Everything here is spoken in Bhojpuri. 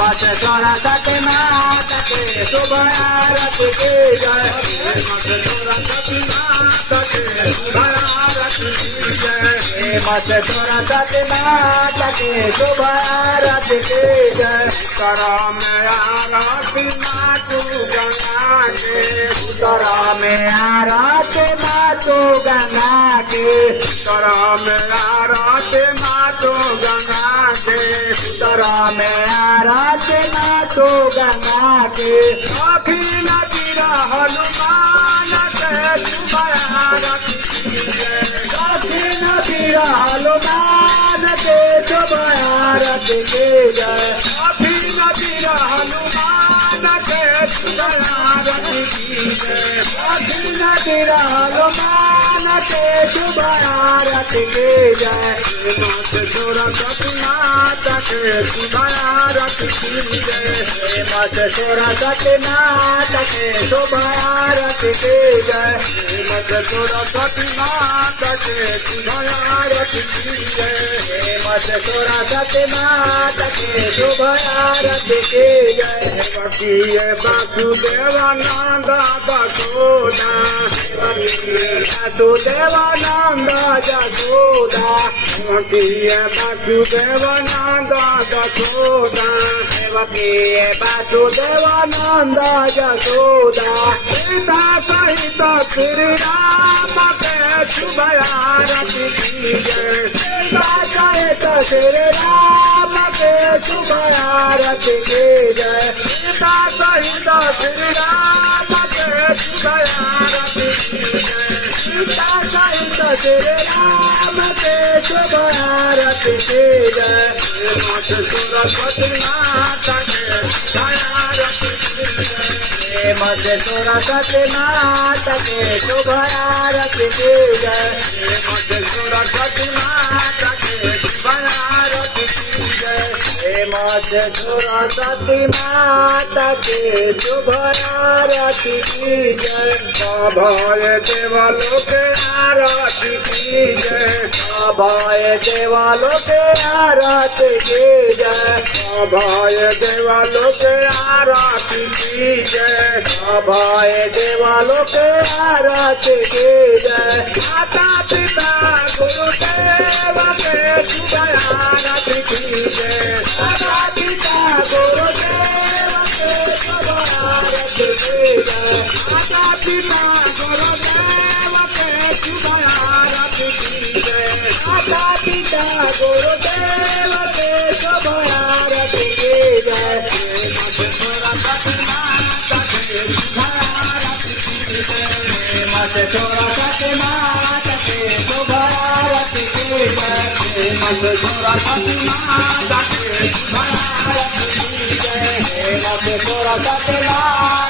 मत सरस्वती माता के शुभ आरती की जय। मत सरस्वती माता के शुभ आरती की जय। मत सरस्वती माता के शुभ आरती की जय। उत्तरा में आरती मातु गंगा के। उत्तरा में आरती मातु गंगा के। उत्तरा में आरती मातु गंगा के। उत्तरा में आरती मातु गंगा के। अखिल गिरा हनुमान के शुभ आरती की जय। अखिल गिरा हनुमान के शुभ आरती की जय। अखिल गिरा हनुमान के शुभ आरती की जय। अखिल गिरा हनुमान के शुभ आरती की जय। मत सरस्वती माता के शुभ आरती की जय। मत सरस्वती माता के शुभ आरती की जय। मत सरस्वती माता के शुभ आरती की जय। मत सरस्वती माता के शुभ आरती की जय। बकिए वासुदेवानंद यशोदा। वासुदेवानंद यशोदा। बकिए वासुदेवानंद यशोदा। बकिए वासुदेवानंद यशोदा। सीता सहित श्री राम के शुभ आरती की जय। सीता सहित श्री राम के शुभ आरती की जय। सीता सहित श्री राम के शुभ आरती की जय। सीता सहित श्री राम के शुभ आरती की जय। मत सरस्वती माता के शुभ आरती की जय। मत सरस्वती माता के शुभ आरती की जय। मत सरस्वती माता के शुभ आरती की जय। मत सरस्वती माता के शुभ आरती की जय। अभय देवालों के आरती की जय। अभय देवालों के आरती की जय। अभय देवालों के आरती की जय। अभय देवालों के आरती की जय। माता पिता गुरुदेव के शुभ आरती की जय। माता पिता गुरुदेव के शुभ आरती की जय। माता पिता गुरुदेव के शुभ आरती की जय। माता पिता गुरुदेव के शुभ आरती की जय। मत सरस्वती माता के शुभ आरती की जय। मत सरस्वती माता के शुभ आरती की जय। मत सरस्वती माता के शुभ आरती की जय। मत सरस्वती माता